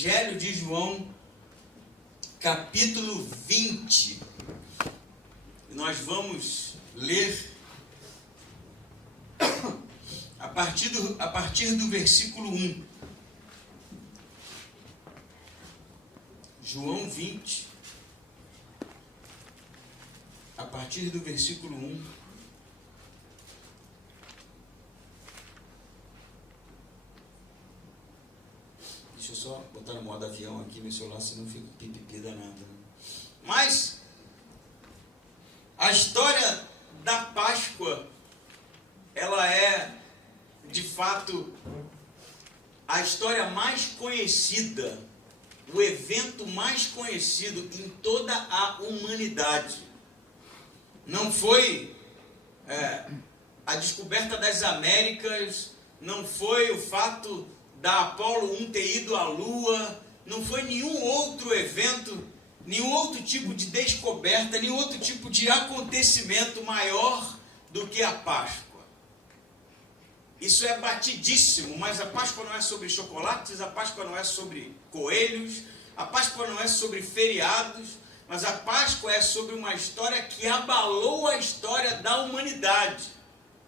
Evangelho de João, capítulo 20. Nós vamos ler a partir do versículo 1. João 20, a partir do versículo 1. Deixa eu só botar no modo avião aqui, meu celular, senão fica pipipi danado. Mas a história da Páscoa, ela é, de fato, a história mais conhecida, o evento mais conhecido em toda a humanidade. Não foi a descoberta das Américas, não foi o fato da Apolo 1 ter ido à Lua, não foi nenhum outro evento, nenhum outro tipo de descoberta, nenhum outro tipo de acontecimento maior do que a Páscoa. Isso é batidíssimo, mas a Páscoa não é sobre chocolates, a Páscoa não é sobre coelhos, a Páscoa não é sobre feriados, mas a Páscoa é sobre uma história que abalou a história da humanidade.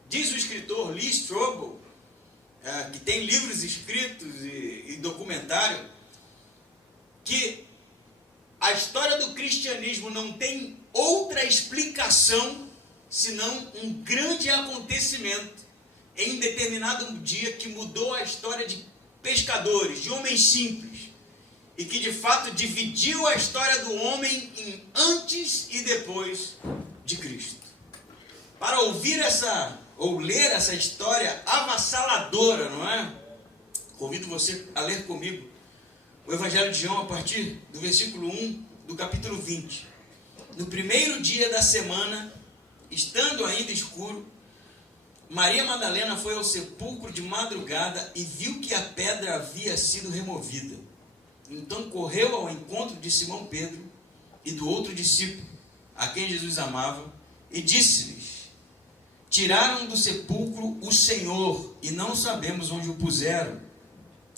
Diz o escritor Lee Strobel, que tem livros escritos e documentário, que a história do cristianismo não tem outra explicação senão um grande acontecimento em determinado dia que mudou a história de pescadores, de homens simples, e que de fato dividiu a história do homem em antes e depois de Cristo. Para ouvir ou ler essa história avassaladora, não é? Convido você a ler comigo o Evangelho de João a partir do versículo 1 do capítulo 20. No primeiro dia da semana, estando ainda escuro, Maria Madalena foi ao sepulcro de madrugada e viu que a pedra havia sido removida. Então correu ao encontro de Simão Pedro e do outro discípulo, a quem Jesus amava, e disse-lhes: tiraram do sepulcro o Senhor e não sabemos onde o puseram.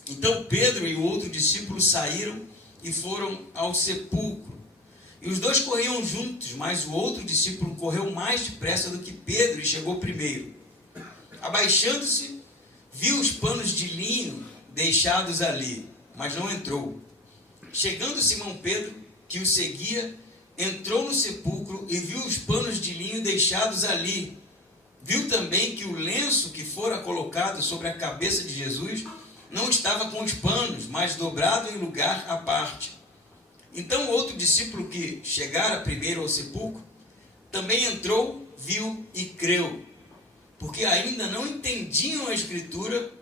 Então Pedro e o outro discípulo saíram e foram ao sepulcro. E os dois corriam juntos, mas o outro discípulo correu mais depressa do que Pedro e chegou primeiro. Abaixando-se, viu os panos de linho deixados ali, mas não entrou. Chegando Simão Pedro, que o seguia, entrou no sepulcro e viu os panos de linho deixados ali. Viu também que o lenço que fora colocado sobre a cabeça de Jesus não estava com os panos, mas dobrado em lugar à parte. Então outro discípulo que chegara primeiro ao sepulcro, também entrou, viu e creu, porque ainda não entendiam a Escritura,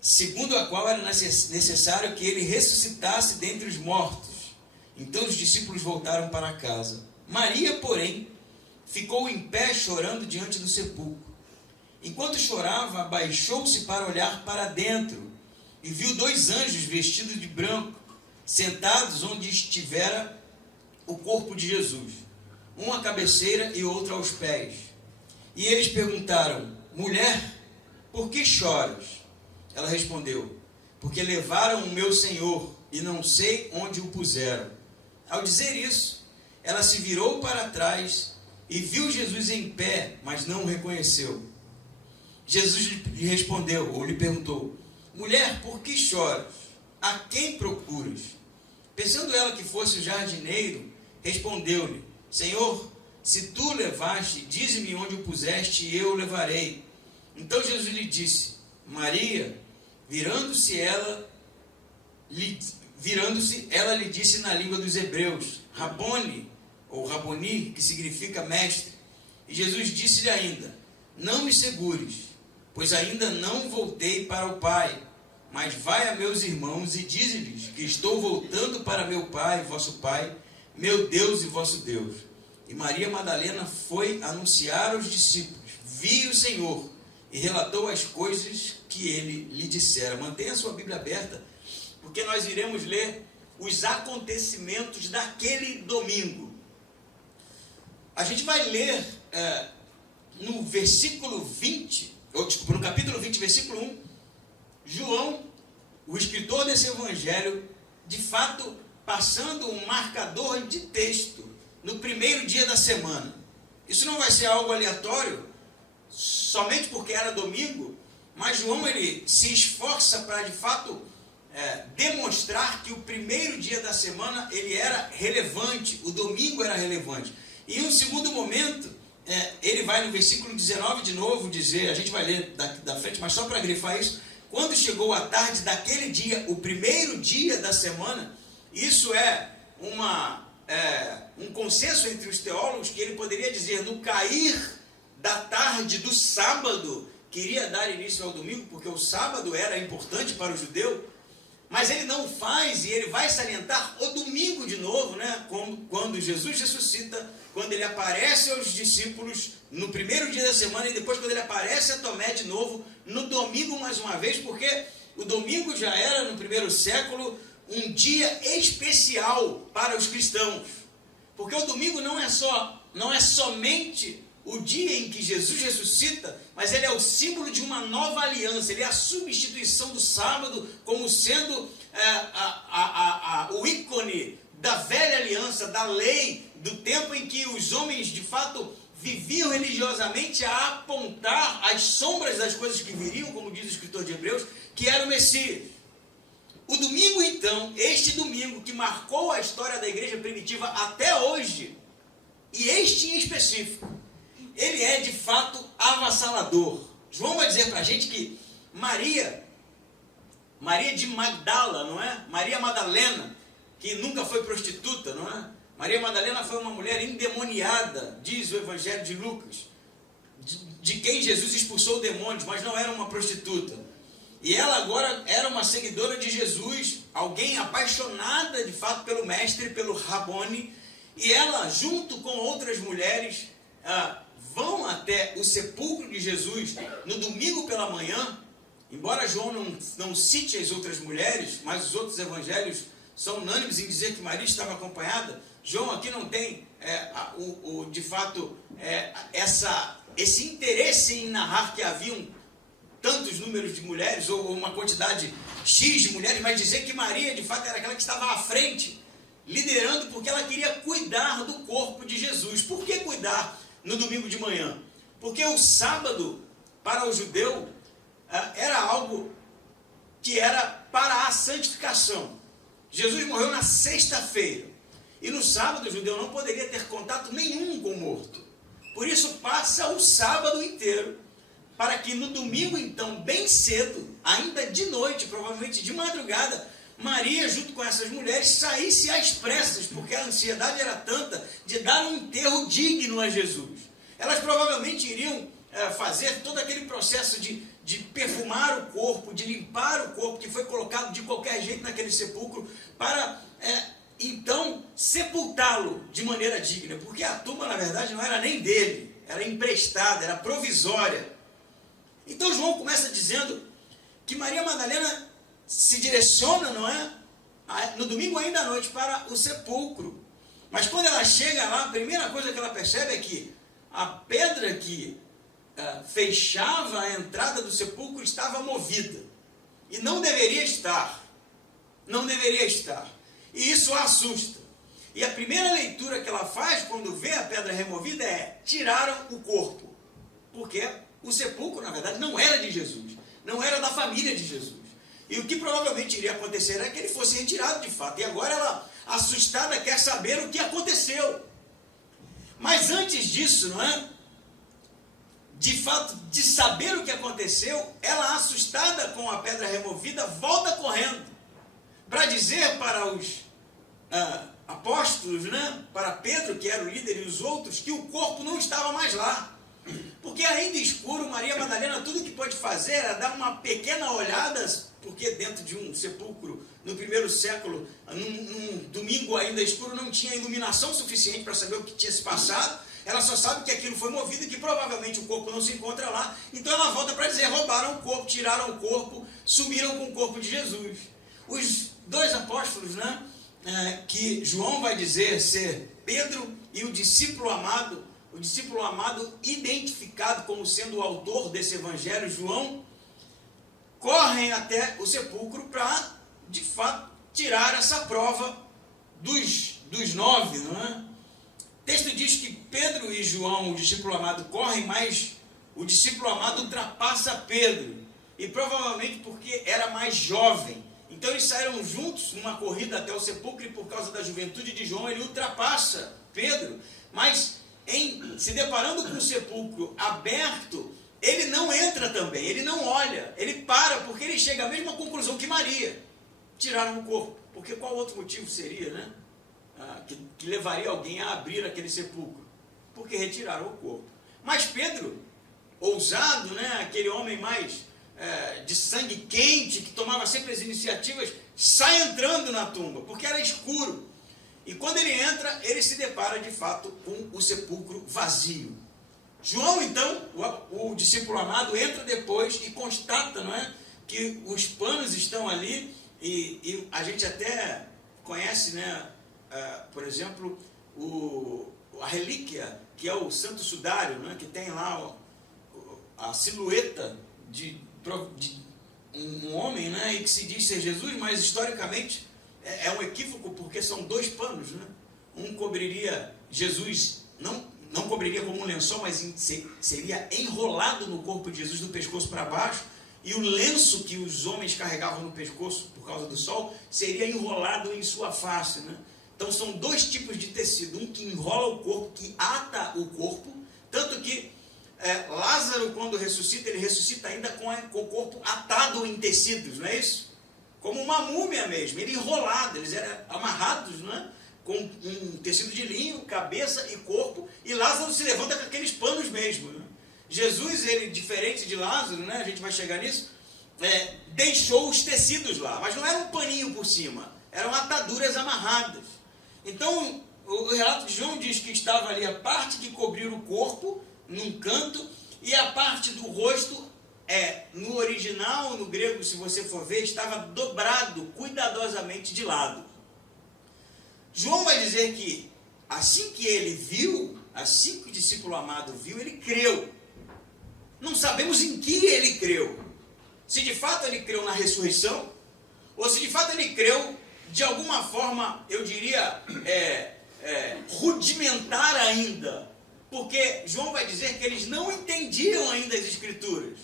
segundo a qual era necessário que ele ressuscitasse dentre os mortos. Então os discípulos voltaram para casa. Maria, porém, ficou em pé chorando diante do sepulcro. Enquanto chorava, abaixou-se para olhar para dentro e viu dois anjos vestidos de branco, sentados onde estivera o corpo de Jesus, um à cabeceira e outro aos pés. E eles perguntaram: mulher, por que choras? Ela respondeu: porque levaram o meu Senhor e não sei onde o puseram. Ao dizer isso, ela se virou para trás e viu Jesus em pé, mas não o reconheceu. Jesus lhe respondeu, ou lhe perguntou: mulher, por que choras? A quem procuras? Pensando ela que fosse o jardineiro, respondeu-lhe: Senhor, se tu o levaste, dize-me onde o puseste e eu o levarei. Então Jesus lhe disse: Maria. Virando-se, ela lhe disse na língua dos hebreus: Rabone, ou Raboni, que significa mestre. E Jesus disse-lhe ainda: não me segures, pois ainda não voltei para o Pai, mas vai a meus irmãos e dize-lhes que estou voltando para meu Pai, vosso Pai, meu Deus e vosso Deus. E Maria Madalena foi anunciar aos discípulos: vi o Senhor, e relatou as coisas que ele lhe dissera. Mantenha a sua Bíblia aberta, porque nós iremos ler os acontecimentos daquele domingo. A gente vai ler no versículo 20, no capítulo 20, versículo 1, João, o escritor desse evangelho, de fato, passando um marcador de texto no primeiro dia da semana. Isso não vai ser algo aleatório, somente porque era domingo, mas João ele se esforça para, de fato, demonstrar que o primeiro dia da semana ele era relevante, o domingo era relevante. E em um segundo momento, ele vai no versículo 19 de novo dizer, a gente vai ler da frente, mas só para grifar isso, quando chegou a tarde daquele dia, o primeiro dia da semana, isso é um consenso entre os teólogos que ele poderia dizer no cair da tarde do sábado, que iria dar início ao domingo, porque o sábado era importante para o judeu, mas ele não faz, e ele vai salientar o domingo de novo, né? Quando Jesus ressuscita, quando ele aparece aos discípulos no primeiro dia da semana, e depois quando ele aparece a Tomé de novo, no domingo mais uma vez, porque o domingo já era, no primeiro século, um dia especial para os cristãos. Porque o domingo não é somente o dia em que Jesus ressuscita, mas ele é o símbolo de uma nova aliança, ele é a substituição do sábado como sendo o ícone da velha aliança, da lei, do tempo em que os homens de fato viviam religiosamente a apontar as sombras das coisas que viriam, como diz o escritor de Hebreus, que era o Messias. O domingo então, este domingo que marcou a história da igreja primitiva até hoje, e este em específico, ele é de fato avassalador. João vai dizer para a gente que Maria de Magdala, não é? Maria Madalena, que nunca foi prostituta, não é? Maria Madalena foi uma mulher endemoniada, diz o Evangelho de Lucas, de quem Jesus expulsou demônios, mas não era uma prostituta. E ela agora era uma seguidora de Jesus, alguém apaixonada de fato pelo mestre, pelo Rabone, e ela, junto com outras mulheres, vão até o sepulcro de Jesus no domingo pela manhã. Embora João não cite as outras mulheres, mas os outros evangelhos são unânimes em dizer que Maria estava acompanhada, João aqui não tem, de fato, esse interesse em narrar que haviam tantos números de mulheres, ou uma quantidade X de mulheres, mas dizer que Maria, de fato, era aquela que estava à frente, liderando, porque ela queria cuidar do corpo de Jesus. Por que cuidar no domingo de manhã? Porque o sábado, para o judeu, era algo que era para a santificação. Jesus morreu na sexta-feira, e no sábado o judeu não poderia ter contato nenhum com o morto. Por isso passa o sábado inteiro, para que no domingo então, bem cedo, ainda de noite, provavelmente de madrugada, Maria, junto com essas mulheres, saísse às pressas, porque a ansiedade era tanta de dar um enterro digno a Jesus. Elas provavelmente iriam fazer todo aquele processo de perfumar o corpo, de limpar o corpo, que foi colocado de qualquer jeito naquele sepulcro, para então sepultá-lo de maneira digna, porque a tumba, na verdade, não era nem dele, era emprestada, era provisória. Então João começa dizendo que Maria Madalena se direciona, não é? No domingo ainda à noite para o sepulcro. Mas quando ela chega lá, a primeira coisa que ela percebe é que a pedra que fechava a entrada do sepulcro estava movida. E não deveria estar. Não deveria estar. E isso a assusta. E a primeira leitura que ela faz quando vê a pedra removida é: tiraram o corpo. Porque o sepulcro, na verdade, não era de Jesus. Não era da família de Jesus. E o que provavelmente iria acontecer era que ele fosse retirado de fato. E agora ela, assustada, quer saber o que aconteceu. Mas antes disso, não é? De fato, de saber o que aconteceu, ela, assustada com a pedra removida, volta correndo para dizer para os apóstolos, né? Para Pedro, que era o líder, e os outros, que o corpo não estava mais lá. Porque ainda escuro, Maria Madalena, tudo que pode fazer é dar uma pequena olhada, porque dentro de um sepulcro, no primeiro século, num domingo ainda escuro, não tinha iluminação suficiente para saber o que tinha se passado. Ela só sabe que aquilo foi movido e que provavelmente o corpo não se encontra lá. Então ela volta para dizer: roubaram o corpo, tiraram o corpo, sumiram com o corpo de Jesus. Os dois apóstolos, né, que João vai dizer ser Pedro e o discípulo amado identificado como sendo o autor desse evangelho, João, correm até o sepulcro para, de fato, tirar essa prova dos 9, não é? O texto diz que Pedro e João, o discípulo amado, correm, mas o discípulo amado ultrapassa Pedro, e provavelmente porque era mais jovem. Então eles saíram juntos numa corrida até o sepulcro, e por causa da juventude de João, ele ultrapassa Pedro, mas se deparando com o sepulcro aberto, ele não entra também, ele não olha, ele para, porque ele chega à mesma conclusão que Maria: tiraram o corpo. Porque qual outro motivo seria, né? Que levaria alguém a abrir aquele sepulcro? Porque retiraram o corpo. Mas Pedro, ousado, né? Aquele homem mais de sangue quente, que tomava sempre as iniciativas, sai entrando na tumba, porque era escuro. E quando ele entra, ele se depara de fato com o sepulcro vazio. João, então, o discípulo amado, entra depois e constata, não é, que os panos estão ali, e a gente até conhece, né, por exemplo, a relíquia, que é o Santo Sudário, né, que tem lá a silhueta de um homem, né, e que se diz ser Jesus, mas historicamente é um equívoco, porque são 2 panos, né? Um cobriria Jesus, não cobriria como um lençol, mas seria enrolado no corpo de Jesus do pescoço para baixo, e o lenço que os homens carregavam no pescoço por causa do sol seria enrolado em sua face, né? Então são 2 tipos de tecido: um que enrola o corpo, que ata o corpo, tanto que Lázaro, quando ressuscita, ele ressuscita ainda com o corpo atado em tecidos, não é isso? Como uma múmia mesmo, ele enrolado, eles eram amarrados, não é? Com um tecido de linho, cabeça e corpo, e Lázaro se levanta com aqueles panos mesmo, né? Jesus, ele, diferente de Lázaro, né? A gente vai chegar nisso, deixou os tecidos lá, mas não era um paninho por cima, eram ataduras amarradas. Então, o relato de João diz que estava ali a parte que cobria o corpo, num canto, e a parte do rosto, no original, no grego, se você for ver, estava dobrado cuidadosamente de lado. João vai dizer que assim que ele viu, assim que o discípulo amado viu, ele creu. Não sabemos em que ele creu. Se de fato ele creu na ressurreição, ou se de fato ele creu de alguma forma, eu diria, rudimentar ainda. Porque João vai dizer que eles não entendiam ainda as Escrituras.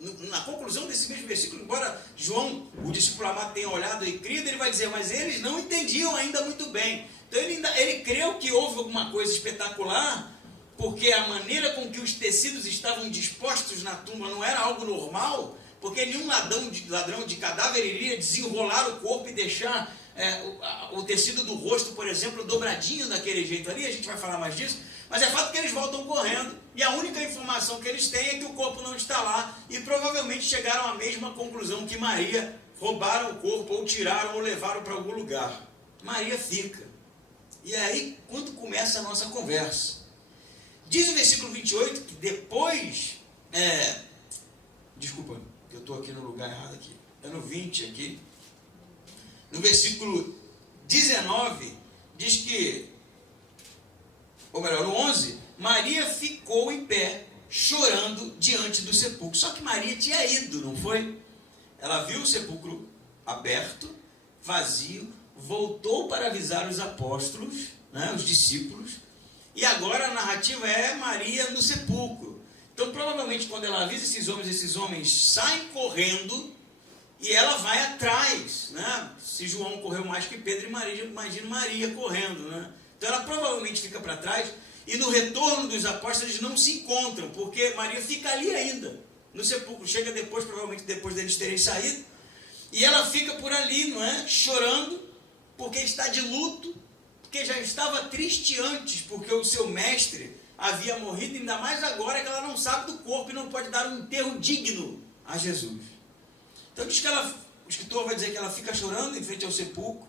Na conclusão desse mesmo versículo, embora João, o discípulo amado, tenha olhado e crido, ele vai dizer, mas eles não entendiam ainda muito bem. Então ele creu que houve alguma coisa espetacular, porque a maneira com que os tecidos estavam dispostos na tumba não era algo normal, porque nenhum ladrão de cadáver iria desenrolar o corpo e deixar o tecido do rosto, por exemplo, dobradinho daquele jeito ali. A gente vai falar mais disso. Mas é fato que eles voltam correndo, e a única informação que eles têm é que o corpo não está lá, e provavelmente chegaram à mesma conclusão que Maria: roubaram o corpo, ou tiraram, ou levaram para algum lugar. Maria fica. E é aí quando começa a nossa conversa. Diz o versículo 28 que depois... Desculpa, eu estou aqui no lugar errado aqui. É no 20 aqui. No versículo 19, diz que... Ou melhor, no 11, Maria ficou em pé, chorando diante do sepulcro. Só que Maria tinha ido, não foi? Ela viu o sepulcro aberto, vazio, voltou para avisar os apóstolos, né, os discípulos, e agora a narrativa é Maria no sepulcro. Então, provavelmente, quando ela avisa esses homens saem correndo, e ela vai atrás, né? Se João correu mais que Pedro e Maria, imagina Maria correndo, né? Então ela provavelmente fica para trás, e no retorno dos apóstolos eles não se encontram, porque Maria fica ali ainda, no sepulcro. Chega depois, provavelmente depois deles terem saído, e ela fica por ali, não é? Chorando, porque está de luto, porque já estava triste antes, porque o seu mestre havia morrido, ainda mais agora que ela não sabe do corpo e não pode dar um enterro digno a Jesus. Então diz que o escritor vai dizer que ela fica chorando em frente ao sepulcro,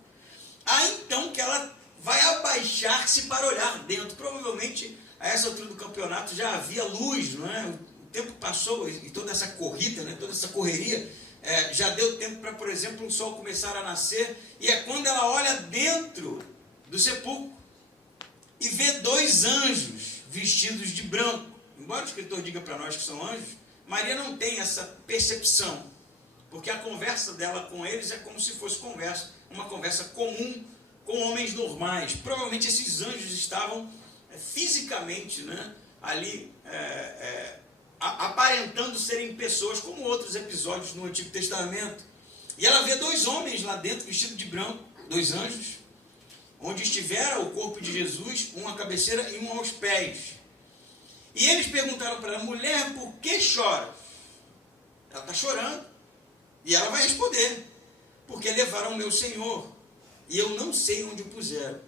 aí então que ela vai abaixar-se para olhar dentro. Provavelmente, a essa altura do campeonato, já havia luz, não é? O tempo passou, e toda essa corrida, né? Toda essa correria, já deu tempo para, por exemplo, o sol começar a nascer, e é quando ela olha dentro do sepulcro, e vê 2 anjos vestidos de branco. Embora o escritor diga para nós que são anjos, Maria não tem essa percepção, porque a conversa dela com eles é como se fosse conversa. uma conversa comum com homens normais. Provavelmente esses anjos estavam fisicamente, né, ali aparentando serem pessoas, como outros episódios no Antigo Testamento. E ela vê 2 homens lá dentro, vestidos de branco, 2 anjos, onde estivera o corpo de Jesus, um à cabeceira e um aos pés. E eles perguntaram para ela: mulher, por que choras? Ela está chorando. E ela vai responder: porque levaram o meu Senhor, e eu não sei onde o puseram.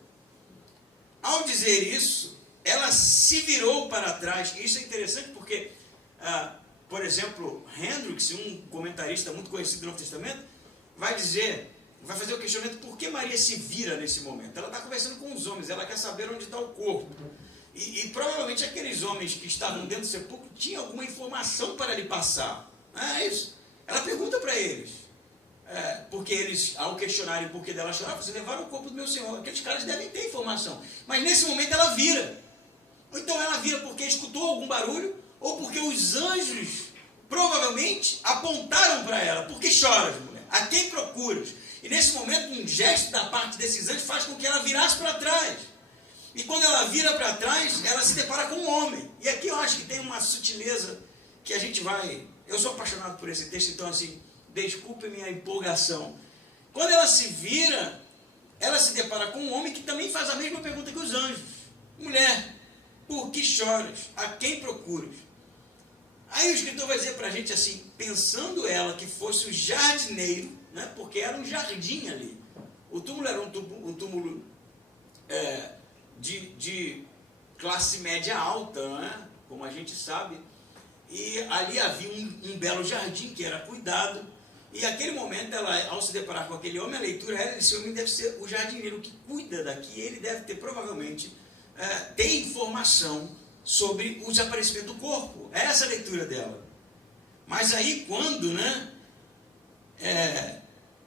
Ao dizer isso, ela se virou para trás. E isso é interessante porque, por exemplo, Hendricks, um comentarista muito conhecido do Novo Testamento, vai fazer o questionamento: por que Maria se vira nesse momento? Ela está conversando com os homens, ela quer saber onde está o corpo. E provavelmente aqueles homens que estavam dentro do sepulcro tinham alguma informação para lhe passar. É isso. Ela pergunta para eles, porque eles, ao questionarem o porquê dela chorar, vocês levaram o corpo do meu Senhor. Aqueles caras devem ter informação. Mas nesse momento ela vira. Ou então ela vira porque escutou algum barulho, ou porque os anjos provavelmente apontaram para ela: por que choras, mulher? A quem procuras? E nesse momento um gesto da parte desses anjos faz com que ela virasse para trás. E quando ela vira para trás, ela se depara com um homem. E aqui eu acho que tem uma sutileza que a gente vai... Eu sou apaixonado por esse texto, então assim, desculpe minha empolgação. Quando ela se vira, ela se depara com um homem que também faz a mesma pergunta que os anjos: mulher, por que choras? A quem procuras? Aí o escritor vai dizer para a gente assim, pensando ela que fosse o jardineiro, né, porque era um jardim ali. O túmulo era um túmulo de classe média alta, né, como a gente sabe. E ali havia um belo jardim que era cuidado. E naquele momento, ela, ao se deparar com aquele homem, a leitura era: esse homem deve ser o jardineiro que cuida daqui. Ele deve ter, provavelmente, ter informação sobre o desaparecimento do corpo. É essa a leitura dela. Mas aí, quando, né,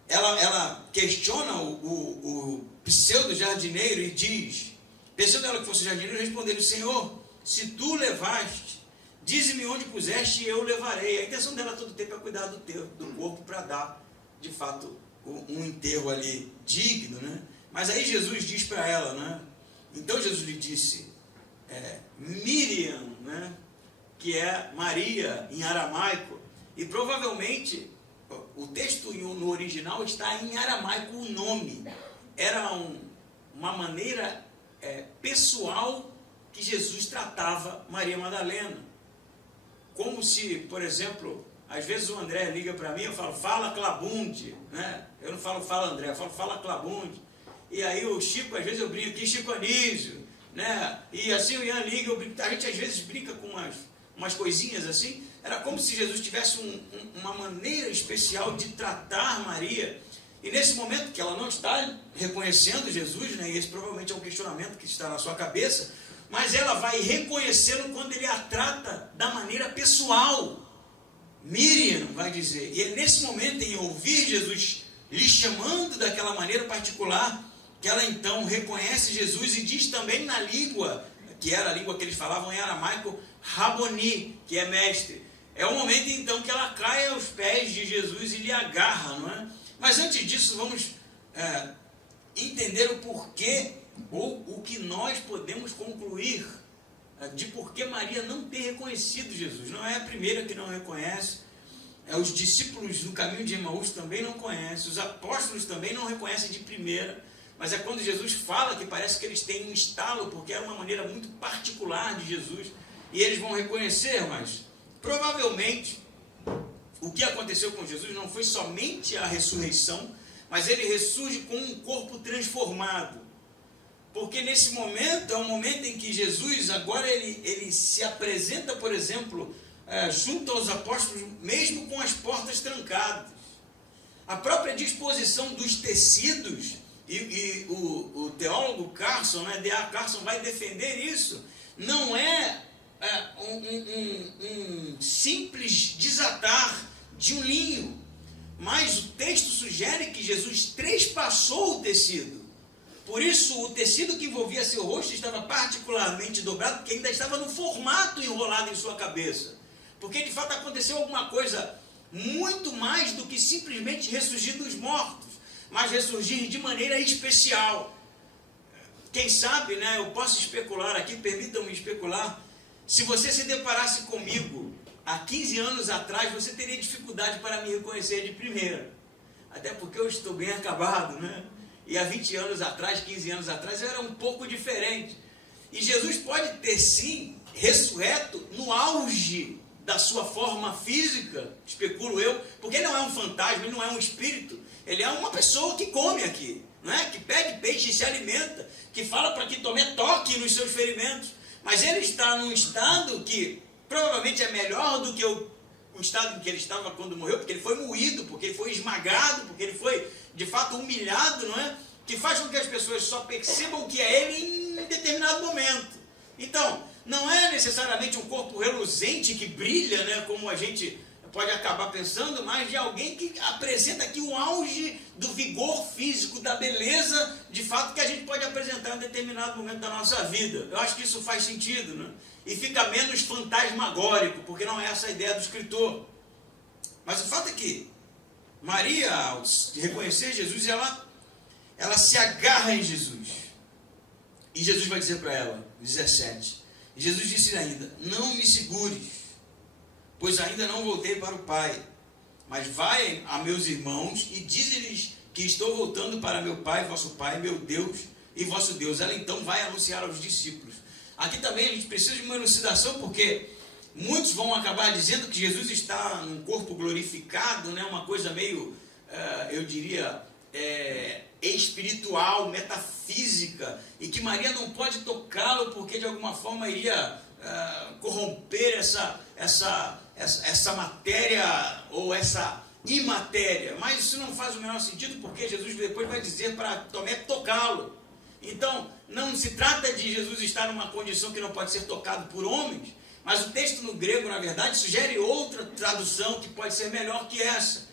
ela questiona o pseudo-jardineiro e diz, pensando ela que fosse jardineiro, respondendo: Senhor, se tu levaste, dize-me onde puseste e eu levarei. A intenção dela todo o tempo é cuidar do corpo para dar, de fato, um enterro ali digno, né? Mas aí Jesus diz para ela, né? Então Jesus lhe disse, Miriam, né? Que é Maria em aramaico, e provavelmente o texto no original está em aramaico o nome. Era uma maneira pessoal que Jesus tratava Maria Madalena. Como se, por exemplo, às vezes o André liga para mim, eu falo: fala Clabunde, né? Eu não falo fala André, eu falo fala Clabunde. E aí o Chico, às vezes eu brinco aqui, Chico Anísio, né? E assim o Ian liga, a gente às vezes brinca com umas coisinhas assim. Era como se Jesus tivesse uma maneira especial de tratar Maria. E nesse momento que ela não está reconhecendo Jesus, né? E esse provavelmente é um questionamento que está na sua cabeça, mas ela vai reconhecê-lo quando ele a trata da maneira pessoal. Miriam vai dizer. E é nesse momento, em ouvir Jesus lhe chamando daquela maneira particular, que ela então reconhece Jesus e diz também na língua, que era a língua que eles falavam em aramaico, Raboni, que é mestre. É o momento então que ela cai aos pés de Jesus e lhe agarra, não é? Mas antes disso, vamos entender o porquê, ou o que nós podemos concluir de por que Maria não ter reconhecido Jesus. Não é a primeira que não reconhece, os discípulos no caminho de Emaús também não conhecem, os apóstolos também não reconhecem de primeira, mas é quando Jesus fala que parece que eles têm um estalo, porque era uma maneira muito particular de Jesus, e eles vão reconhecer. Mas provavelmente o que aconteceu com Jesus não foi somente a ressurreição, mas ele ressurge com um corpo transformado. Porque nesse momento, é um momento em que Jesus, agora ele se apresenta, por exemplo, junto aos apóstolos, mesmo com as portas trancadas. A própria disposição dos tecidos, e o teólogo Carson, né, D.A. Carson, vai defender isso, não é um simples desatar de um linho, mas o texto sugere que Jesus trespassou o tecido. Por isso, o tecido que envolvia seu rosto estava particularmente dobrado, porque ainda estava no formato enrolado em sua cabeça. Porque, de fato, aconteceu alguma coisa muito mais do que simplesmente ressurgir dos mortos. mas ressurgir de maneira especial. Quem sabe, né, eu posso especular aqui, permitam-me especular, se você se deparasse comigo há 15 anos atrás, você teria dificuldade para me reconhecer de primeira. Até porque eu estou bem acabado, né? E há 20 anos atrás, 15 anos atrás, eu era um pouco diferente. E Jesus pode ter, sim, ressurreto no auge da sua forma física, especulo eu, porque ele não é um fantasma, ele não é um espírito, ele é uma pessoa que come aqui, não é? Que pede peixe e se alimenta, que fala para que Tomé toque nos seus ferimentos, mas ele está num estado que provavelmente é melhor do que o estado em que ele estava quando morreu, porque ele foi moído, porque ele foi esmagado, porque ele foi de fato humilhado, não é? Que faz com que as pessoas só percebam que é ele em determinado momento. Então, não é necessariamente um corpo reluzente que brilha, né, como a gente pode acabar pensando, mas de alguém que apresenta aqui o auge do vigor físico, da beleza, de fato, que a gente pode apresentar em determinado momento da nossa vida. Eu acho que isso faz sentido, né? E fica menos fantasmagórico, porque não é essa a ideia do escritor. Mas o fato é que Maria, ao reconhecer Jesus, ela se agarra em Jesus. E Jesus vai dizer para ela, 17, e Jesus disse ainda, não me segures, pois ainda não voltei para o Pai, mas vai a meus irmãos e dize-lhes que estou voltando para meu Pai, vosso Pai, meu Deus e vosso Deus. Ela então vai anunciar aos discípulos. Aqui também a gente precisa de uma elucidação, porque muitos vão acabar dizendo que Jesus está num corpo glorificado, né? Uma coisa meio, eu diria, espiritual, metafísica, e que Maria não pode tocá-lo porque de alguma forma iria corromper essa matéria ou essa imatéria. Mas isso não faz o menor sentido, porque Jesus depois vai dizer para Tomé tocá-lo. Então, não se trata de Jesus estar numa condição que não pode ser tocado por homens, mas o texto no grego, na verdade, sugere outra tradução que pode ser melhor que essa,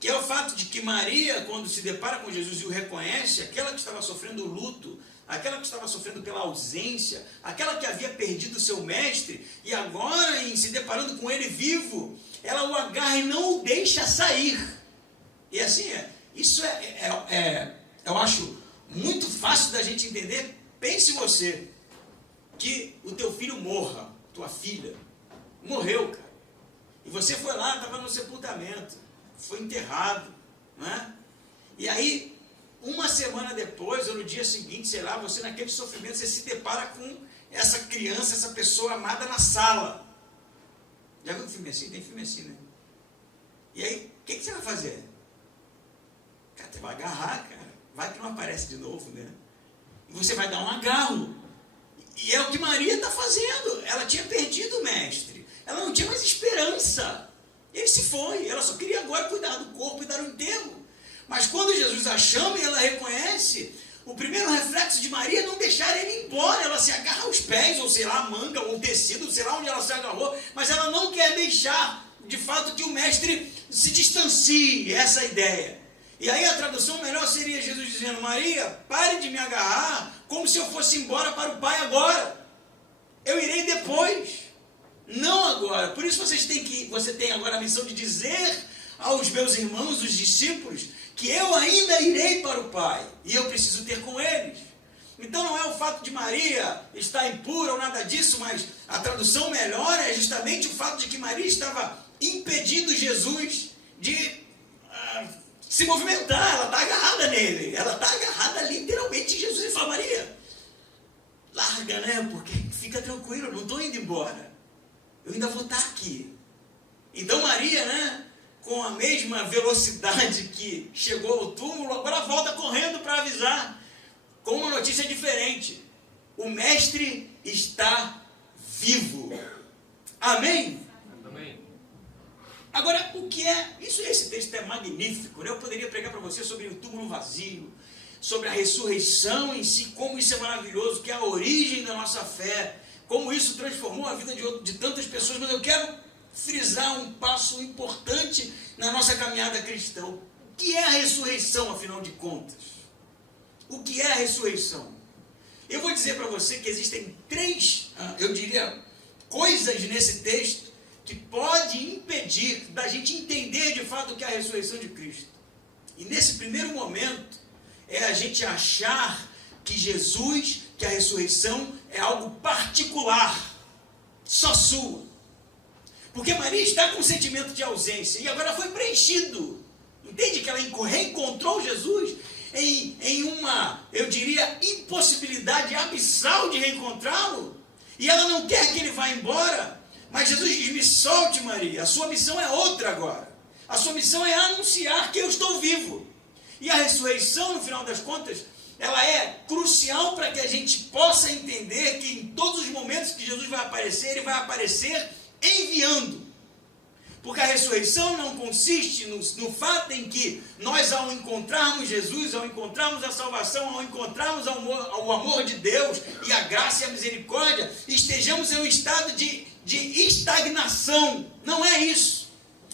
que é o fato de que Maria, quando se depara com Jesus e o reconhece, aquela que estava sofrendo luto, aquela que estava sofrendo pela ausência, aquela que havia perdido seu mestre, e agora, em se deparando com ele vivo, ela o agarra e não o deixa sair. E assim, isso eu acho muito fácil da gente entender. Pense você, que o teu filho morra, tua filha, morreu, cara, e você foi lá, estava no sepultamento, foi enterrado, né? E aí, uma semana depois, ou no dia seguinte, sei lá, você naquele sofrimento, você se depara com essa criança, essa pessoa amada na sala. Já viu um filme assim? Tem filme assim, né? E aí, o que você vai fazer? Cara, você vai agarrar, cara. Vai que não aparece de novo, né? E você vai dar um agarro. E é o que Maria está fazendo. Ela tinha perdido o mestre. Ela não tinha mais esperança. Ele se foi. Ela só queria agora cuidar do corpo e dar o enterro. Mas quando Jesus a chama e ela reconhece, o primeiro reflexo de Maria é não deixar ele ir embora. Ela se agarra aos pés, ou sei lá, a manga, ou o tecido, sei lá onde ela se agarrou. Mas ela não quer deixar, de fato, que o mestre se distancie. Essa é a ideia. E aí a tradução melhor seria Jesus dizendo, Maria, pare de me agarrar, como se eu fosse embora para o Pai agora. Eu irei depois, não agora. Por isso você tem agora a missão de dizer aos meus irmãos, os discípulos, que eu ainda irei para o Pai, e eu preciso ter com eles. Então não é o fato de Maria estar impura ou nada disso, mas a tradução melhor é justamente o fato de que Maria estava impedindo Jesus de se movimentar. Ela está agarrada nele, ela está agarrada literalmente em Jesus, e fala, Maria, larga, né, porque fica tranquilo, eu não estou indo embora, eu ainda vou estar aqui. Então Maria, né, com a mesma velocidade que chegou ao túmulo, agora volta correndo para avisar, com uma notícia diferente, o mestre está vivo. Amém? Agora, o que é? Esse texto é magnífico, né? Eu poderia pregar para você sobre o túmulo vazio, sobre a ressurreição em si, como isso é maravilhoso, que é a origem da nossa fé, como isso transformou a vida de tantas pessoas, mas eu quero frisar um passo importante na nossa caminhada cristã. O que é a ressurreição, afinal de contas? O que é a ressurreição? Eu vou dizer para você que existem três, eu diria, coisas nesse texto que pode impedir da gente entender de fato o que é a ressurreição de Cristo. E nesse primeiro momento, é a gente achar que Jesus, que a ressurreição é algo particular, só sua. Porque Maria está com um sentimento de ausência e agora foi preenchido. Entende que ela reencontrou Jesus em uma, eu diria, impossibilidade abissal de reencontrá-lo. E ela não quer que ele vá embora. Mas Jesus diz, me solte, Maria. A sua missão é outra agora. A sua missão é anunciar que eu estou vivo. E a ressurreição, no final das contas, ela é crucial para que a gente possa entender que em todos os momentos que Jesus vai aparecer, ele vai aparecer enviando. Porque a ressurreição não consiste no fato em que nós, ao encontrarmos Jesus, ao encontrarmos a salvação, ao encontrarmos o amor de Deus e a graça e a misericórdia, estejamos em um estado de estagnação. Não é isso.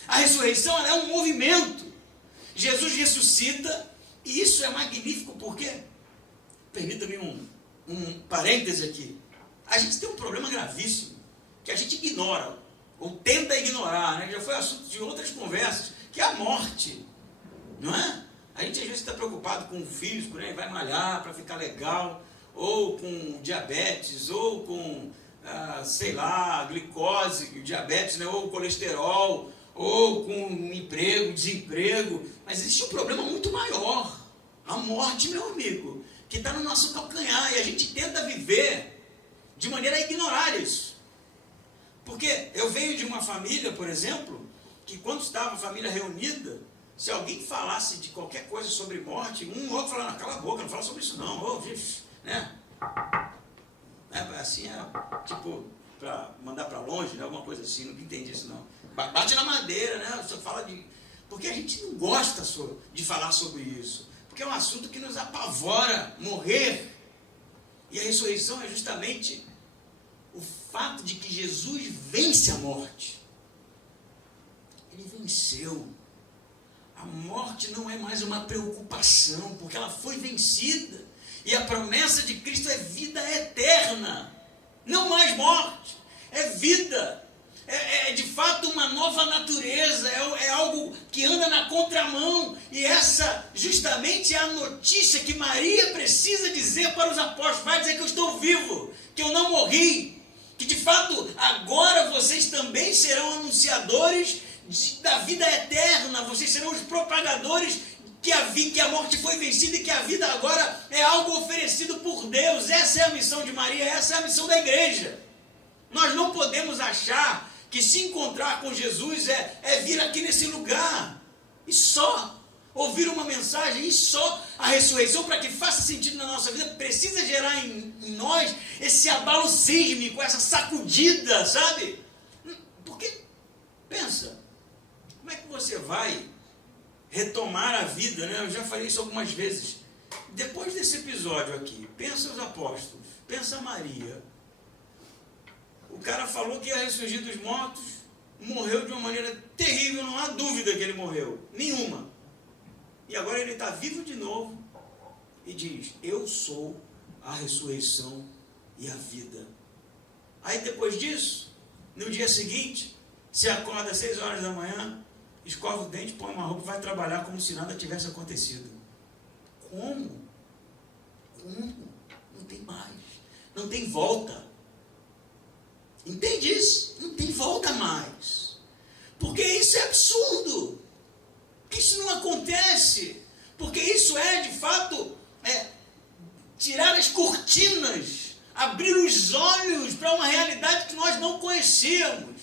A ressurreição ela é um movimento. Jesus ressuscita e isso é magnífico porque, permita-me um parêntese aqui, a gente tem um problema gravíssimo que a gente ignora, ou tenta ignorar, né? Já foi assunto de outras conversas, que é a morte, não é? A gente às vezes está preocupado com o físico, né? Vai malhar para ficar legal, ou com diabetes, ou com, sei lá, glicose, diabetes, né? Ou colesterol, ou com emprego, desemprego, mas existe um problema muito maior, a morte, meu amigo, que está no nosso calcanhar, e a gente tenta viver de maneira a ignorar isso. Porque eu venho de uma família, por exemplo, que quando estava a família reunida, se alguém falasse de qualquer coisa sobre morte, um outro falava, cala a boca, não fala sobre isso não, ô, né? Assim é tipo, para mandar para longe, né? Alguma coisa assim, não entendi isso não. Bate na madeira, né? Você fala de... Porque a gente não gosta de falar sobre isso, porque é um assunto que nos apavora, morrer. E a ressurreição é justamente o fato de que Jesus vence a morte. Ele venceu. A morte não é mais uma preocupação, porque ela foi vencida. E a promessa de Cristo é vida eterna. Não mais morte. É vida. É de fato uma nova natureza. É algo que anda na contramão. E essa justamente é a notícia que Maria precisa dizer para os apóstolos. Vai dizer que eu estou vivo, que eu não morri. Que de fato agora vocês também serão anunciadores da vida eterna, vocês serão os propagadores que a morte foi vencida e que a vida agora é algo oferecido por Deus. Essa é a missão de Maria, essa é a missão da igreja. Nós não podemos achar que se encontrar com Jesus é vir aqui nesse lugar e só ouvir uma mensagem e só a ressurreição, para que faça sentido na nossa vida, precisa gerar em nós esse abalo sísmico, essa sacudida, sabe? Porque, pensa, como é que você vai retomar a vida, né? Eu já falei isso algumas vezes. Depois desse episódio aqui, pensa os apóstolos, pensa Maria. O cara falou que ia ressurgir dos mortos, morreu de uma maneira terrível, não há dúvida que ele morreu, nenhuma. E agora ele está vivo de novo e diz, eu sou a ressurreição e a vida. Aí depois disso, no dia seguinte, se acorda às 6 horas da manhã, escova o dente, põe uma roupa e vai trabalhar como se nada tivesse acontecido. Como? Não tem mais. Não tem volta. Entende isso? Não tem volta mais. Porque isso é absurdo. Isso não acontece. Porque isso é, de fato, tirar as cortinas, abrir os olhos para uma realidade que nós não conhecíamos.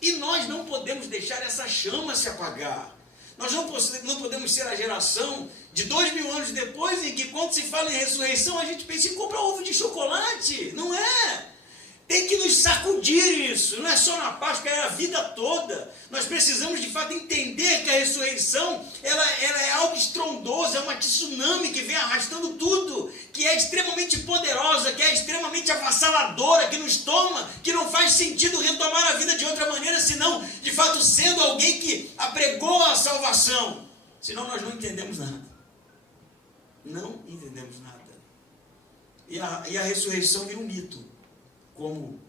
E nós não podemos deixar essa chama se apagar. Nós não podemos ser a geração de 2000 anos depois, em que quando se fala em ressurreição, a gente pensa em comprar ovo de chocolate. Não é. Tem que nos sacudir isso. Não é só na Páscoa, é a vida toda. Nós precisamos de fato entender que a ressurreição ela é algo estrondoso, é uma tsunami que vem arrastando tudo, que é extremamente poderosa, que é extremamente avassaladora, que nos toma, que não faz sentido retomar a vida de outra maneira, senão de fato sendo alguém que apregou a salvação. Senão nós não entendemos nada. Não entendemos nada. E a ressurreição vira um mito. Como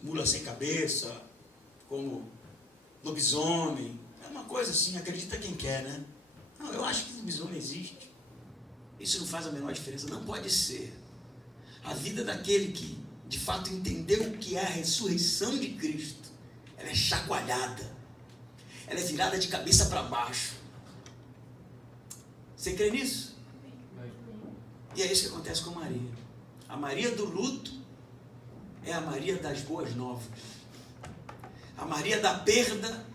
mula sem cabeça, como lobisomem, é uma coisa assim, acredita quem quer, né? Não, acha que lobisomem existe? Isso não faz a menor diferença, não pode ser. A vida daquele que de fato entendeu o que é a ressurreição de Cristo, ela é chacoalhada, ela é virada de cabeça para baixo. Você crê nisso? E é isso que acontece com Maria. A Maria do luto é a Maria das boas novas. A Maria da perda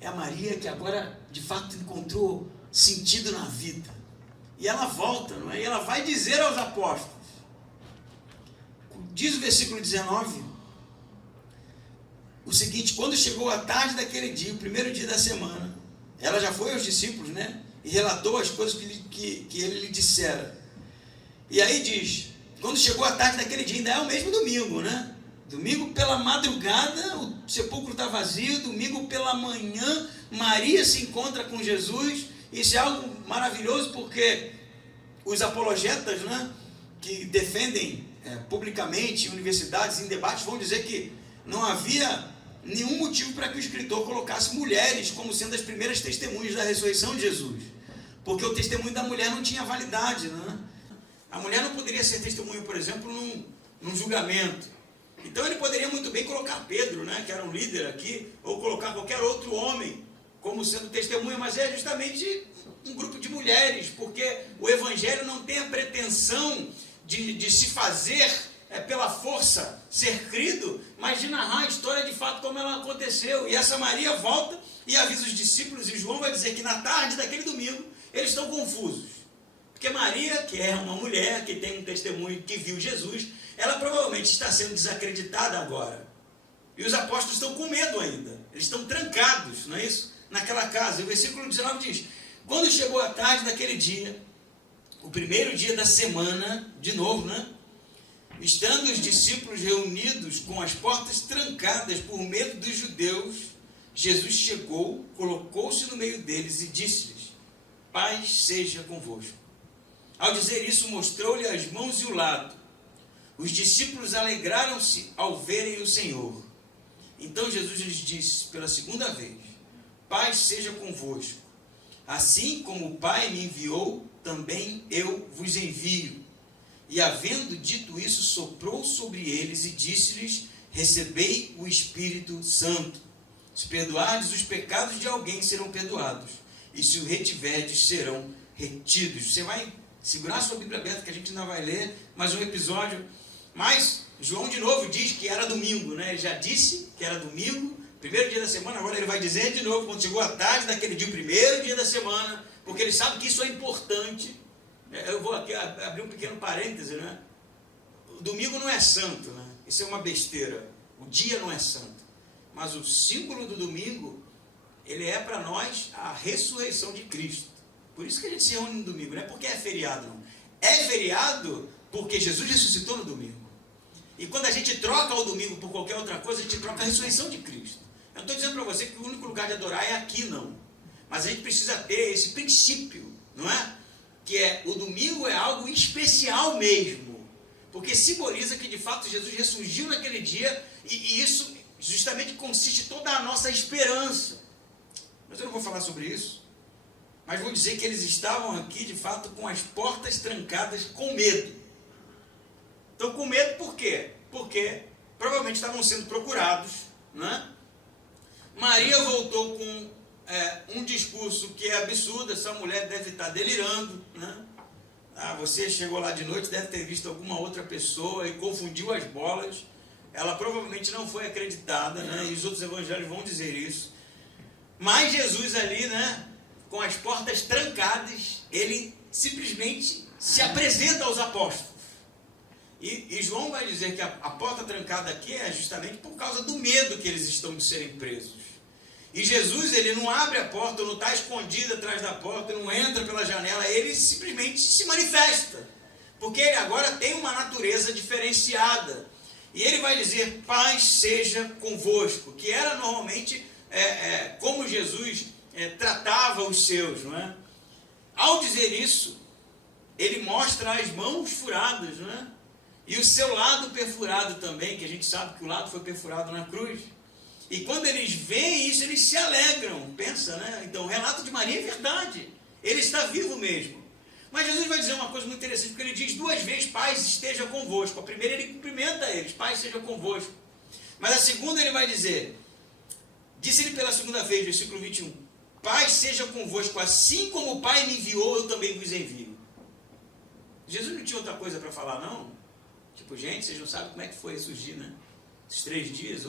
é a Maria que agora de fato encontrou sentido na vida. E ela volta, não é? E ela vai dizer aos apóstolos. Diz o versículo 19 o seguinte: quando chegou a tarde daquele dia, o primeiro dia da semana, ela já foi aos discípulos, né? E relatou as coisas que ele lhe dissera. E aí diz, quando chegou a tarde daquele dia, ainda é o mesmo domingo, né? Domingo pela madrugada, o sepulcro está vazio. Domingo pela manhã, Maria se encontra com Jesus. Isso é algo maravilhoso, porque os apologetas, né, que defendem publicamente universidades em debates, vão dizer que não havia nenhum motivo para que o escritor colocasse mulheres como sendo as primeiras testemunhas da ressurreição de Jesus, porque o testemunho da mulher não tinha validade, né? A mulher não poderia ser testemunha, por exemplo, num julgamento. Então ele poderia muito bem colocar Pedro, né, que era um líder aqui, ou colocar qualquer outro homem como sendo testemunha, mas é justamente um grupo de mulheres, porque o evangelho não tem a pretensão de se fazer pela força, ser crido, mas de narrar a história de fato como ela aconteceu. E essa Maria volta e avisa os discípulos, e João vai dizer que na tarde daquele domingo eles estão confusos, porque Maria, que é uma mulher que tem um testemunho que viu Jesus, ela provavelmente está sendo desacreditada agora, e os apóstolos estão com medo ainda, eles estão trancados, não é isso? Naquela casa. E o versículo 19 diz: quando chegou a tarde daquele dia, o primeiro dia da semana, de novo, né? Estando os discípulos reunidos com as portas trancadas por medo dos judeus, Jesus chegou, colocou-se no meio deles e disse-lhes: paz seja convosco. Ao dizer isso, mostrou-lhe as mãos e o lado. Os discípulos alegraram-se ao verem o Senhor. Então Jesus lhes disse pela segunda vez: paz seja convosco. Assim como o Pai me enviou, também eu vos envio. E havendo dito isso, soprou sobre eles e disse-lhes: recebei o Espírito Santo. Se perdoardes os pecados de alguém, serão perdoados, e se o retiverdes, serão retidos. Você vai segurar sua Bíblia aberta, que a gente ainda vai ler mais um episódio. Mas João de novo diz que era domingo, né? Ele já disse que era domingo, primeiro dia da semana. Agora ele vai dizer de novo, quando chegou a tarde daquele dia, o primeiro dia da semana, porque ele sabe que isso é importante. Eu vou aqui abrir um pequeno parêntese, né? O domingo não é santo, né? Isso é uma besteira. O dia não é santo. Mas o símbolo do domingo, ele é para nós a ressurreição de Cristo. Por isso que a gente se reúne no domingo, não é porque é feriado, não. É feriado porque Jesus ressuscitou no domingo. E quando a gente troca o domingo por qualquer outra coisa, a gente troca a ressurreição de Cristo. Eu não estou dizendo para você que o único lugar de adorar é aqui, não. Mas a gente precisa ter esse princípio, não é? Que o domingo é algo especial mesmo, porque simboliza que de fato Jesus ressurgiu naquele dia, e isso justamente consiste toda a nossa esperança. Mas eu não vou falar sobre isso, mas vou dizer que eles estavam aqui de fato com as portas trancadas, com medo. Então, com medo por quê? Porque provavelmente estavam sendo procurados, não é? Maria voltou com um discurso que é absurdo. Essa mulher deve estar delirando, né? Você chegou lá de noite, deve ter visto alguma outra pessoa e confundiu as bolas. Ela provavelmente não foi acreditada, né? E os outros evangelhos vão dizer isso. Mas Jesus ali, né, com as portas trancadas, ele simplesmente se apresenta aos apóstolos. E João vai dizer que a porta trancada aqui é justamente por causa do medo que eles estão de serem presos. E Jesus, ele não abre a porta, não está escondido atrás da porta, não entra pela janela, ele simplesmente se manifesta, porque ele agora tem uma natureza diferenciada. E ele vai dizer: paz seja convosco, que era normalmente como Jesus tratava os seus, não é? Ao dizer isso, ele mostra as mãos furadas, não é? E o seu lado perfurado também, que a gente sabe que o lado foi perfurado na cruz. E quando eles veem isso, eles se alegram. Pensa, né? Então, o relato de Maria é verdade. Ele está vivo mesmo. Mas Jesus vai dizer uma coisa muito interessante, porque ele diz 2 vezes, Pai esteja convosco. A primeira ele cumprimenta eles, Pai esteja convosco. Mas a segunda ele vai dizer, disse ele pela segunda vez, versículo 21, Pai seja convosco, assim como o Pai me enviou, eu também vos envio. Jesus não tinha outra coisa para falar, não? Tipo, gente, vocês não sabem como é que foi surgir, né? Esses 3 dias,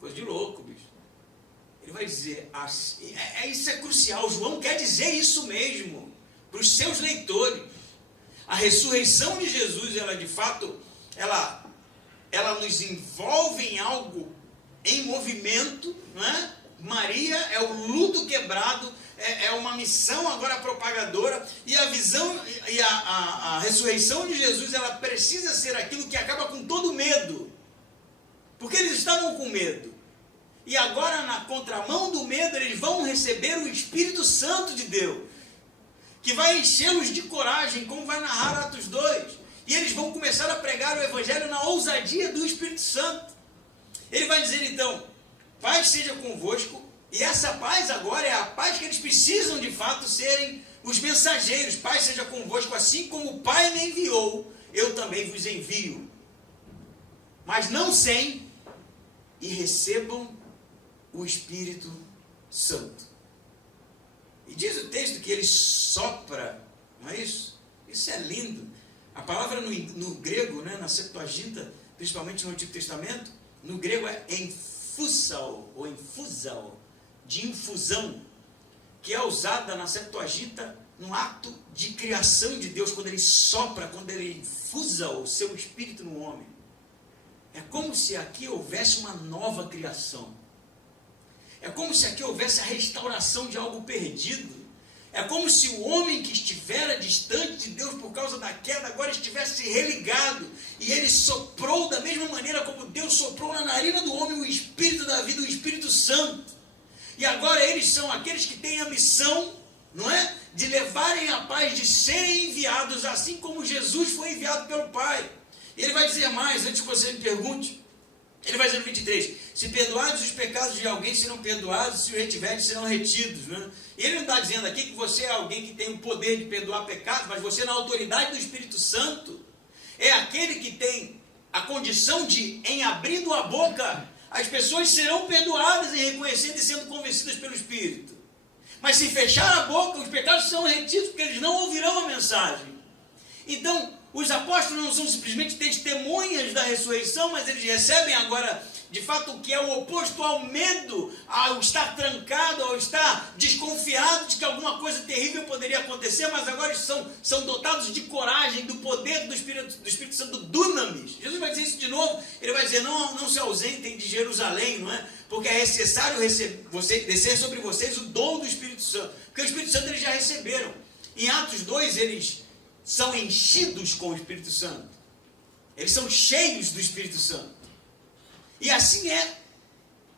coisa de louco, bicho. Ele vai dizer, isso é crucial, João quer dizer isso mesmo, para os seus leitores. A ressurreição de Jesus, ela de fato, ela nos envolve em algo, em movimento, não é? Maria é o luto quebrado, é uma missão agora propagadora, e a visão, e a ressurreição de Jesus, ela precisa ser aquilo que acaba com todo medo, porque eles estavam com medo, e agora na contramão do medo, eles vão receber o Espírito Santo de Deus, que vai enchê-los de coragem, como vai narrar Atos 2, e eles vão começar a pregar o Evangelho na ousadia do Espírito Santo. Ele vai dizer então, paz seja convosco, e essa paz agora é a paz que eles precisam de fato serem os mensageiros. Paz seja convosco, assim como o Pai me enviou, eu também vos envio. Mas não sem, e recebam o Espírito Santo. E diz o texto que ele sopra, não é isso? Isso é lindo. A palavra no grego, né, na Septuaginta, principalmente no Antigo Testamento, no grego é infusal, ou infusal, de infusão, que é usada na Septuaginta no ato de criação de Deus, quando ele sopra, quando ele infusa o seu Espírito no homem. É como se aqui houvesse uma nova criação. É como se aqui houvesse a restauração de algo perdido. É como se o homem que estivera distante de Deus por causa da queda, agora estivesse religado. E ele soprou da mesma maneira como Deus soprou na narina do homem o Espírito da vida, o Espírito Santo. E agora eles são aqueles que têm a missão, não é? De levarem a paz, de serem enviados, assim como Jesus foi enviado pelo Pai. E ele vai dizer mais, antes que você me pergunte. Ele vai dizer no 23, se perdoados os pecados de alguém serão perdoados, se os retiverdes serão retidos. Né? E ele não está dizendo aqui que você é alguém que tem o poder de perdoar pecados, mas você, na autoridade do Espírito Santo, é aquele que tem a condição de, em abrindo a boca, as pessoas serão perdoadas em reconhecendo e sendo convencidas pelo Espírito. Mas se fechar a boca, os pecados serão retidos, porque eles não ouvirão a mensagem. Então, os apóstolos não são simplesmente testemunhas da ressurreição, mas eles recebem agora, de fato, o que é o oposto ao medo, ao estar trancado, ao estar desconfiado de que alguma coisa terrível poderia acontecer, mas agora são dotados de coragem, do poder do Espírito Santo, do dunamis. Jesus vai dizer isso de novo, ele vai dizer, não se ausentem de Jerusalém, não é? Porque é necessário descer sobre vocês o dom do Espírito Santo, porque o Espírito Santo eles já receberam. Em Atos 2, eles são enchidos com o Espírito Santo. Eles são cheios do Espírito Santo. E assim é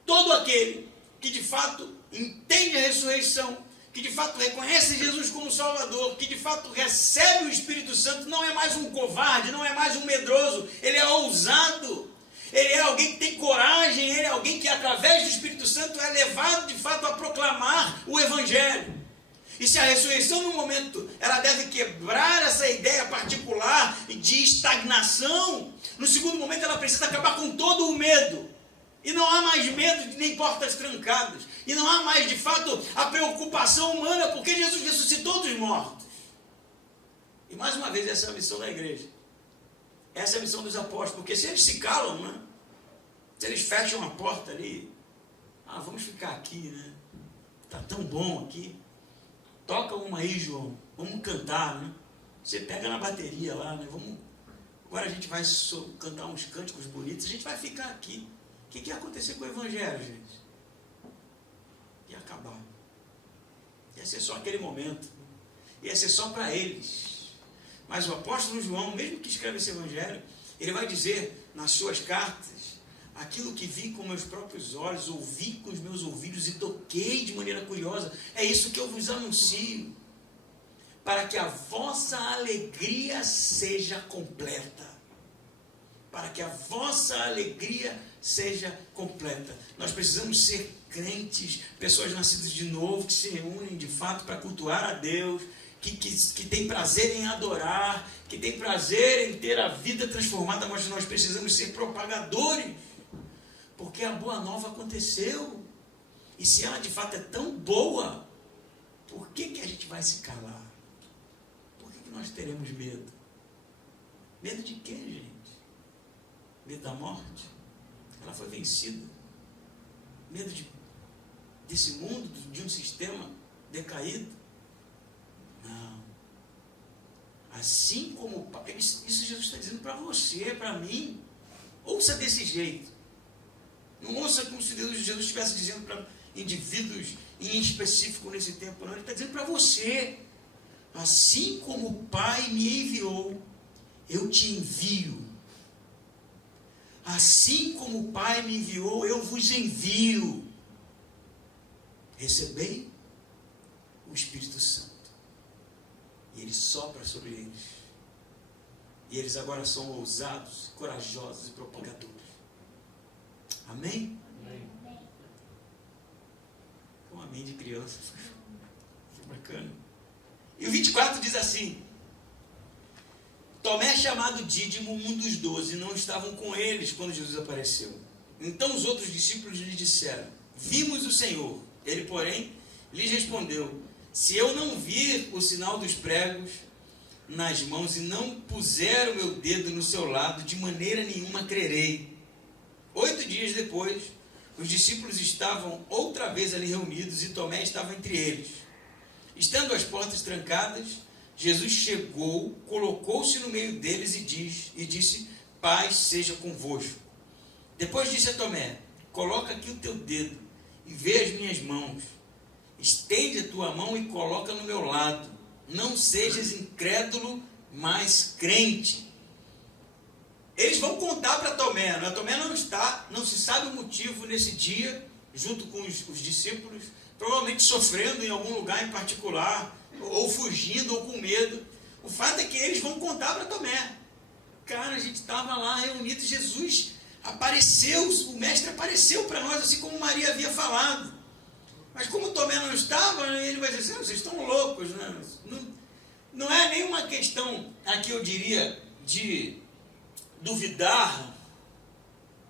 todo aquele que de fato entende a ressurreição, que de fato reconhece Jesus como Salvador, que de fato recebe o Espírito Santo, não é mais um covarde, não é mais um medroso, ele é ousado, ele é alguém que tem coragem, ele é alguém que através do Espírito Santo é levado de fato a proclamar o Evangelho. E se a ressurreição no momento, ela deve quebrar essa ideia particular de estagnação, no segundo momento ela precisa acabar com todo o medo. E não há mais medo nem portas trancadas. E não há mais de fato a preocupação humana, porque Jesus ressuscitou dos mortos. E mais uma vez essa é a missão da igreja. Essa é a missão dos apóstolos, porque se eles se calam, né? Se eles fecham a porta ali, vamos ficar aqui, né? Está tão bom aqui. Toca uma aí, João. Vamos cantar, né? Você pega na bateria lá, né? Agora a gente vai cantar uns cânticos bonitos. A gente vai ficar aqui. O que ia acontecer com o Evangelho, gente? Ia acabar. Ia ser só aquele momento. Ia ser só para eles. Mas o apóstolo João, mesmo que escreve esse Evangelho, ele vai dizer nas suas cartas, aquilo que vi com meus próprios olhos, ouvi com os meus ouvidos e toquei de maneira curiosa, é isso que eu vos anuncio, para que a vossa alegria seja completa. para que a vossa alegria seja completa. Nós precisamos ser crentes, pessoas nascidas de novo, que se reúnem de fato para cultuar a Deus, que tem prazer em adorar, que tem prazer em ter a vida transformada, mas nós precisamos ser propagadores, porque a boa nova aconteceu, e se ela de fato é tão boa, por que a gente vai se calar? Por que nós teremos medo? Medo de quê, gente? Medo da morte? Ela foi vencida. Medo desse mundo, de um sistema decaído? Não. Assim como o Pai, isso Jesus está dizendo para você, para mim. Ouça desse jeito. Não ouça como se Jesus estivesse dizendo para indivíduos em específico nesse tempo, não. Ele está dizendo para você. Assim como o Pai me enviou, eu te envio. Assim como o Pai me enviou, eu vos envio. Recebei o Espírito Santo. E Ele sopra sobre eles. E eles agora são ousados, corajosos e propagadores. Amém? Amém. Um amém de criança. Que bacana. E o 24 diz assim: Tomé, chamado Dídimo, um dos 12, não estavam com eles quando Jesus apareceu. Então os outros discípulos lhe disseram: Vimos o Senhor. Ele, porém, lhes respondeu: Se eu não vir o sinal dos pregos nas mãos e não puser o meu dedo no seu lado, de maneira nenhuma crerei. 8 dias depois, os discípulos estavam outra vez ali reunidos e Tomé estava entre eles. Estando as portas trancadas, Jesus chegou, colocou-se no meio deles e disse: Paz seja convosco. Depois disse a Tomé: Coloca aqui o teu dedo e vê as minhas mãos. Estende a tua mão e coloca no meu lado. Não sejas incrédulo, mas crente. Eles vão contar para Tomé. Né? Tomé não se sabe o motivo nesse dia, junto com os discípulos, provavelmente sofrendo em algum lugar em particular, ou fugindo, ou com medo. O fato é que eles vão contar para Tomé. Cara, a gente estava lá reunido, Jesus apareceu, o mestre apareceu para nós, assim como Maria havia falado. Mas como Tomé não estava, ele vai dizer: vocês estão loucos, né? Não é nenhuma questão, aqui eu diria, de duvidar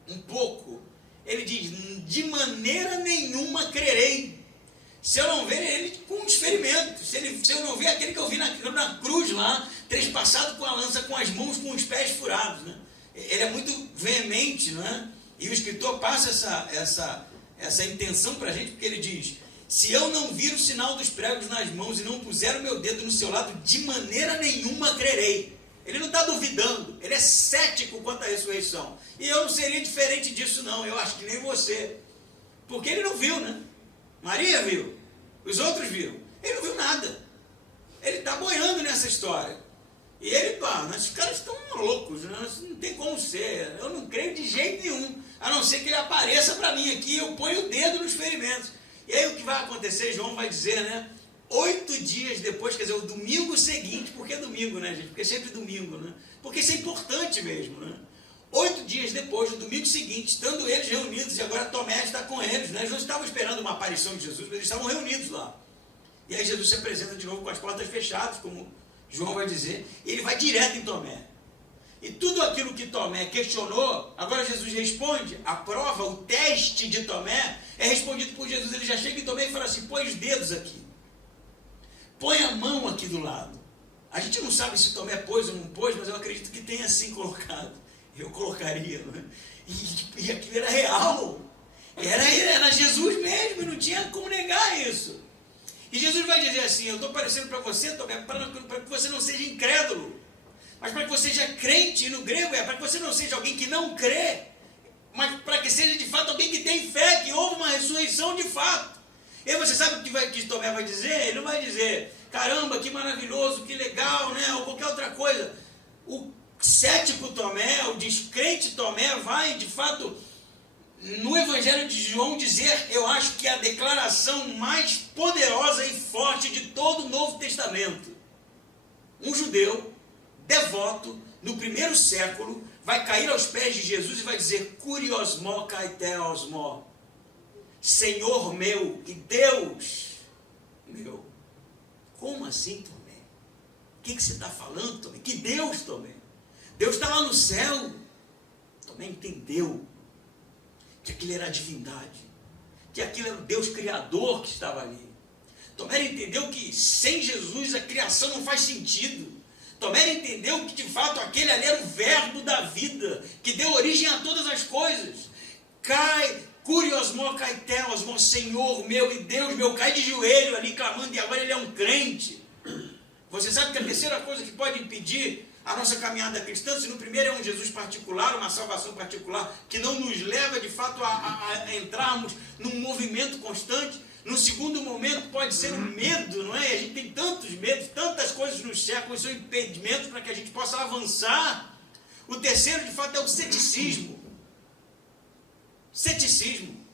um pouco. Ele diz: de maneira nenhuma crerei. Se eu não ver ele com um experimento, se eu não ver aquele que eu vi na cruz lá, trespassado com a lança, com as mãos, com os pés furados, né? Ele é muito veemente, não é? E o escritor passa essa intenção para a gente, porque ele diz: se eu não vir o sinal dos pregos nas mãos e não puser o meu dedo no seu lado, de maneira nenhuma crerei. Ele não está duvidando, ele é cético quanto à ressurreição. E eu não seria diferente disso não, eu acho que nem você. Porque ele não viu, né? Maria viu, os outros viram. Ele não viu nada. Ele está boiando nessa história. E ele, esses caras estão loucos, né? Não tem como ser. Eu não creio de jeito nenhum, a não ser que ele apareça para mim aqui, eu ponho o dedo nos ferimentos. E aí o que vai acontecer, João vai dizer, né? 8 dias depois, quer dizer, o domingo seguinte, porque é domingo, né, gente? Porque é sempre domingo, né? Porque isso é importante mesmo, né? 8 dias depois, no domingo seguinte, estando eles reunidos, e agora Tomé está com eles, né? Eles não estavam esperando uma aparição de Jesus, mas eles estavam reunidos lá. E aí Jesus se apresenta de novo com as portas fechadas, como João vai dizer, e ele vai direto em Tomé. E tudo aquilo que Tomé questionou, agora Jesus responde. A prova, o teste de Tomé é respondido por Jesus. Ele já chega em Tomé e fala assim: põe os dedos aqui, põe a mão aqui do lado. A gente não sabe se Tomé pôs ou não pôs, mas eu acredito que tenha assim colocado. Eu colocaria, não é? E aquilo era real. Era Jesus mesmo, não tinha como negar isso. E Jesus vai dizer assim: eu estou aparecendo para você, Tomé, para que você não seja incrédulo, mas para que você seja crente. No grego é para que você não seja alguém que não crê, mas para que seja de fato alguém que tem fé, que houve uma ressurreição de fato. E você sabe o que Tomé vai dizer? Ele não vai dizer: caramba, que maravilhoso, que legal, né? Ou qualquer outra coisa. O cético Tomé, o descrente Tomé, vai de fato no Evangelho de João dizer, eu acho que a declaração mais poderosa e forte de todo o Novo Testamento. Um judeu devoto no primeiro século vai cair aos pés de Jesus e vai dizer: Kuriosmó kaiteosmó, Senhor meu e Deus meu. Como assim, Tomé? O que você está falando, Tomé? Que Deus, Tomé? Deus está lá no céu. Tomé entendeu que aquilo era a divindade, que aquilo era o Deus Criador que estava ali. Tomé entendeu que sem Jesus a criação não faz sentido. Tomé entendeu que de fato aquele ali era o verbo da vida, que deu origem a todas as coisas. Kuriosmó kaiteosmó, Senhor meu e Deus meu, cai de joelho ali clamando, e agora ele é um crente. Você sabe que a terceira coisa que pode impedir a nossa caminhada cristã, se no primeiro é um Jesus particular, uma salvação particular, que não nos leva de fato a entrarmos num movimento constante, no segundo momento pode ser o medo, não é? A gente tem tantos medos, tantas coisas nos cercam, são impedimentos para que a gente possa avançar. O terceiro de fato é o ceticismo. Ceticismo,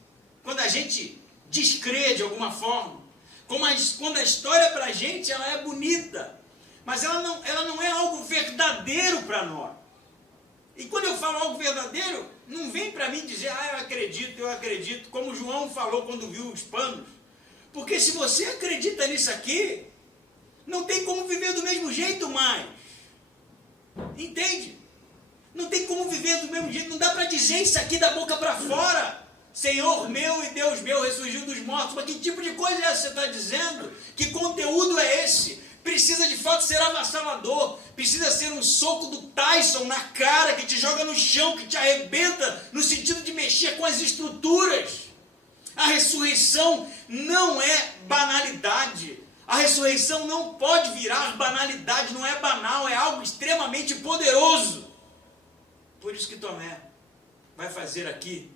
quando a gente descrê de alguma forma, quando a história para a gente ela é bonita, mas ela não é algo verdadeiro para nós. E quando eu falo algo verdadeiro, não vem para mim dizer: eu acredito, como João falou quando viu os panos, porque se você acredita nisso aqui, não tem como viver do mesmo jeito mais, entende? Não tem como viver do mesmo jeito, não dá para dizer isso aqui da boca para fora: Senhor meu e Deus meu, ressurgiu dos mortos. Mas que tipo de coisa é essa que você está dizendo? Que conteúdo é esse? Precisa de fato ser avassalador, precisa ser um soco do Tyson na cara, que te joga no chão, que te arrebenta, no sentido de mexer com as estruturas. A ressurreição não é banalidade. A ressurreição não pode virar banalidade, não é banal, é algo extremamente poderoso. Por isso que Tomé vai fazer aqui,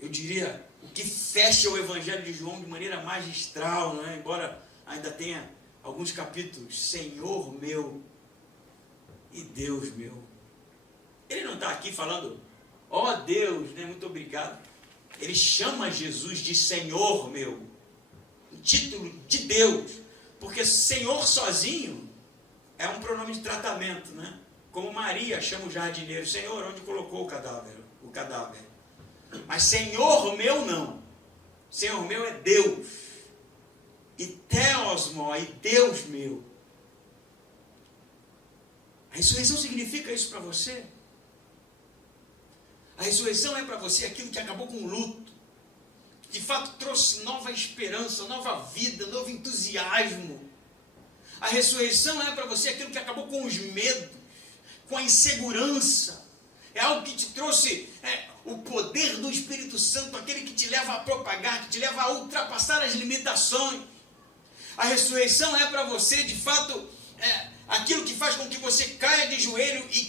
eu diria, o que fecha o Evangelho de João de maneira magistral, não é? Embora ainda tenha alguns capítulos: Senhor meu e Deus meu. Ele não está aqui falando: ó Deus, né? Muito obrigado. Ele chama Jesus de Senhor meu, título de Deus, porque Senhor sozinho é um pronome de tratamento, né? Como Maria chama o jardineiro: Senhor, onde colocou o cadáver? Mas Senhor meu não. Senhor meu é Deus. E Theosmó, e Deus meu. A ressurreição significa isso para você? A ressurreição é para você aquilo que acabou com o luto, que de fato trouxe nova esperança, nova vida, novo entusiasmo. A ressurreição é para você aquilo que acabou com os medos, com a insegurança. É algo que te trouxe o poder do Espírito Santo, aquele que te leva a propagar, que te leva a ultrapassar as limitações. A ressurreição é para você, de fato, aquilo que faz com que você caia de joelho e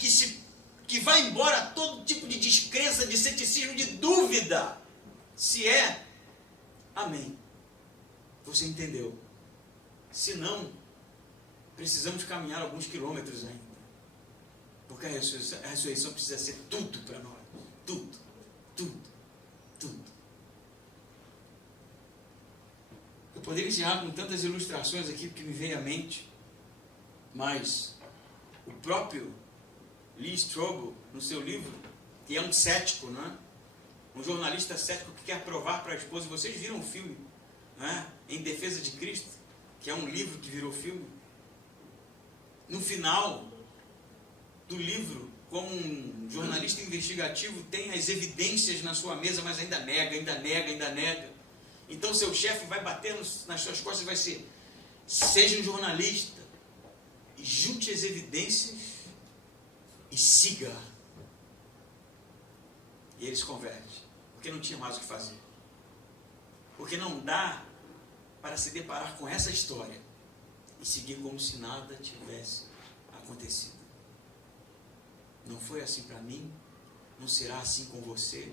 que vá embora todo tipo de descrença, de ceticismo, de dúvida. Se é, amém. Você entendeu. Se não, precisamos caminhar alguns quilômetros ainda. Porque a ressurreição precisa ser tudo para nós. Tudo, tudo, tudo. Eu poderia encerrar com tantas ilustrações aqui que me vem à mente, mas o próprio Lee Strobel, no seu livro, que é um cético, não é? Um jornalista cético que quer provar para a esposa. Vocês viram o filme, não é? Em Defesa de Cristo, que é um livro que virou filme. No final do livro, como um jornalista investigativo tem as evidências na sua mesa, mas ainda nega. Então seu chefe vai bater nas suas costas e vai ser: seja um jornalista e junte as evidências e siga. E ele se converte, porque não tinha mais o que fazer. Porque não dá para se deparar com essa história e seguir como se nada tivesse acontecido. Não foi assim para mim, não será assim com você,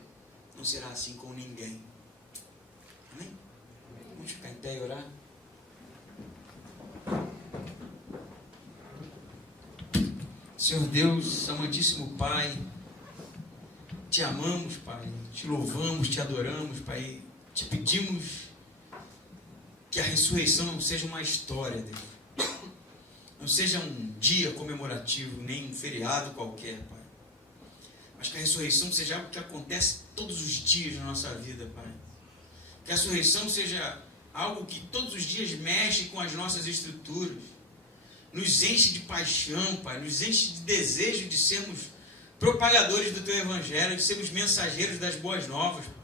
não será assim com ninguém. Amém? Vamos ficar em pé e orar? Senhor Deus, amantíssimo Pai, te amamos, Pai, te louvamos, te adoramos, Pai, te pedimos que a ressurreição não seja uma história, Deus, não seja um dia comemorativo, nem um feriado qualquer, Pai, mas que a ressurreição seja algo que acontece todos os dias na nossa vida, Pai. Que a ressurreição seja algo que todos os dias mexe com as nossas estruturas, nos enche de paixão, Pai, nos enche de desejo de sermos propagadores do Teu Evangelho, de sermos mensageiros das boas novas, Pai.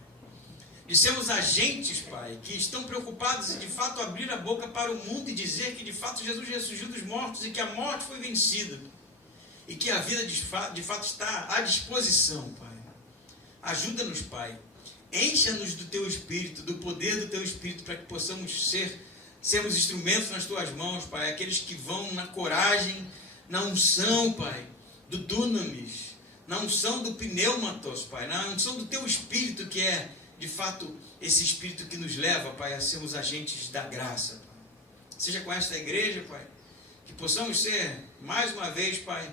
De sermos agentes, Pai, que estão preocupados em de fato abrir a boca para o mundo e dizer que de fato Jesus ressurgiu dos mortos e que a morte foi vencida e que a vida de fato está à disposição, Pai. Ajuda-nos, Pai. Encha-nos do Teu Espírito, do poder do Teu Espírito, para que possamos sermos instrumentos nas Tuas mãos, Pai. Aqueles que vão na coragem, na unção, Pai, do dunamis, na unção do pneumatos, Pai, na unção do Teu Espírito, que é, de fato, esse Espírito que nos leva, Pai, a sermos agentes da graça, Pai. Seja com esta igreja, Pai, que possamos ser, mais uma vez, Pai,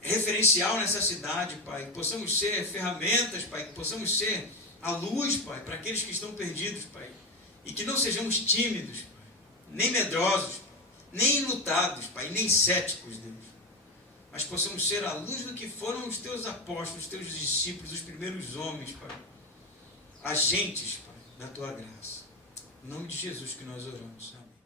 referencial nessa cidade, Pai, que possamos ser ferramentas, Pai, que possamos ser a luz, Pai, para aqueles que estão perdidos, Pai, e que não sejamos tímidos, Pai, nem medrosos, nem enlutados, Pai, nem céticos, Deus, mas possamos ser a luz do que foram os Teus apóstolos, os Teus discípulos, os primeiros homens, Pai, agentes, Pai, da Tua graça. Em nome de Jesus que nós oramos. Amém.